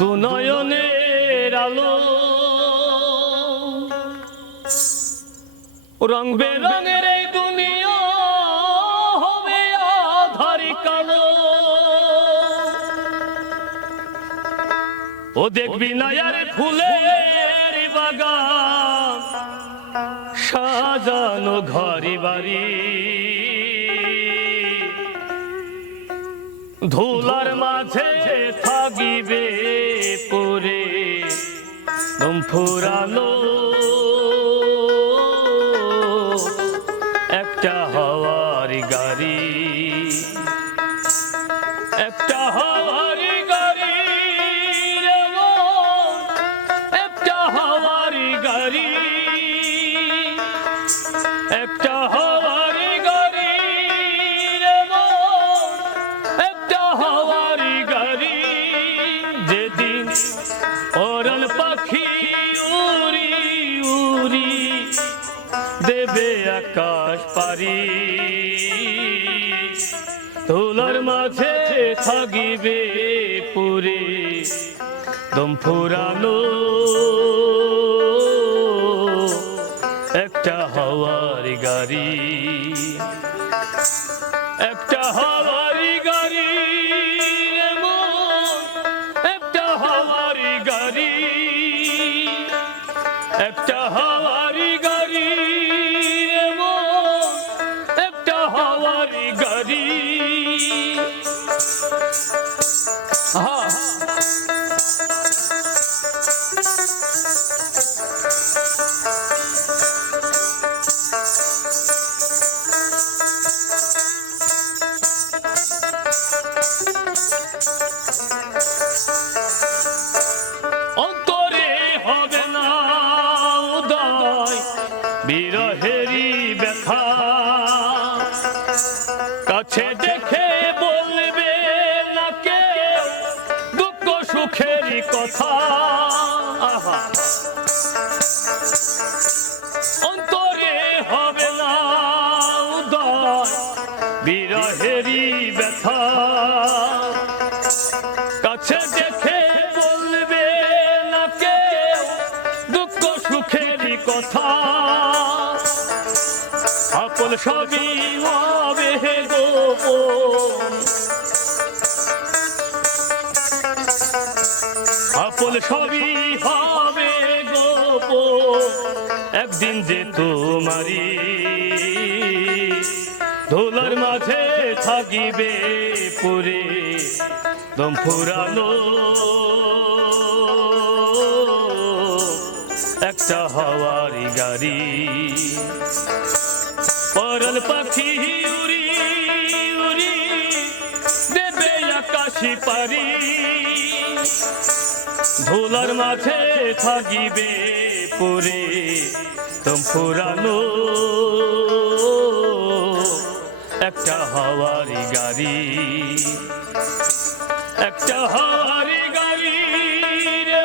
দুনয়নের আলো। রং বেরঙের এই দুনিয়া হবে আধারি কালো। ও দেখবি না আর ফুলের বাগান, সাজানো ঘরে বাড়ি ধুলার মাঝে থাকিবে পরে দম ফুরালো একটা হওয়ার গাড়ি একটা হওয়ার আকাশ পারি তোলার মাঝে থাকিবে পুরে, দম ফুরালো একটা হওয়ার গাড়ি, একটা হওয়ার গাড়ি একটা হওয়ার গাড়ি, একটা হওয়ার বিরহেরি ব্যথা। কাছে দেখে বলবে না কে দুঃখ সুখেরই কথা। আহা। অন্তরে হবে না উদয় বিরহেরি ব্যথা। কাছে দেখে বলবে না কেউ দুঃখ সুখেরই কথা। সবই হবে গোপন। আপন সবই হবে গোপন। একদিন যে তোমারি ধুলার মাঝে থাকিবে পুরে দম ফুরানো। একটা হাওয়ারি গাড়ি পাখি উড়ি উড়ি, দেবে আকাশি পারি। ধুলার মাঝে থাকিবে পুরে দম ফুরানো একটা হাওয়ারি গাড়ি, একটা হাওয়ারি গাড়ি রে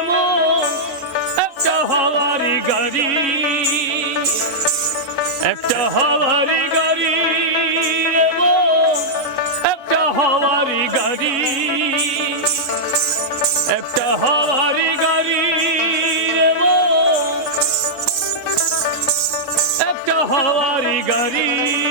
একটা হাওয়ারি গাড়ি, একটা হাওয়ারি গাড়ি একটা হাওয়ারি গাড়ি। একটা হাওয়ারি গাড়ি একটা হাওয়ারি গাড়ি।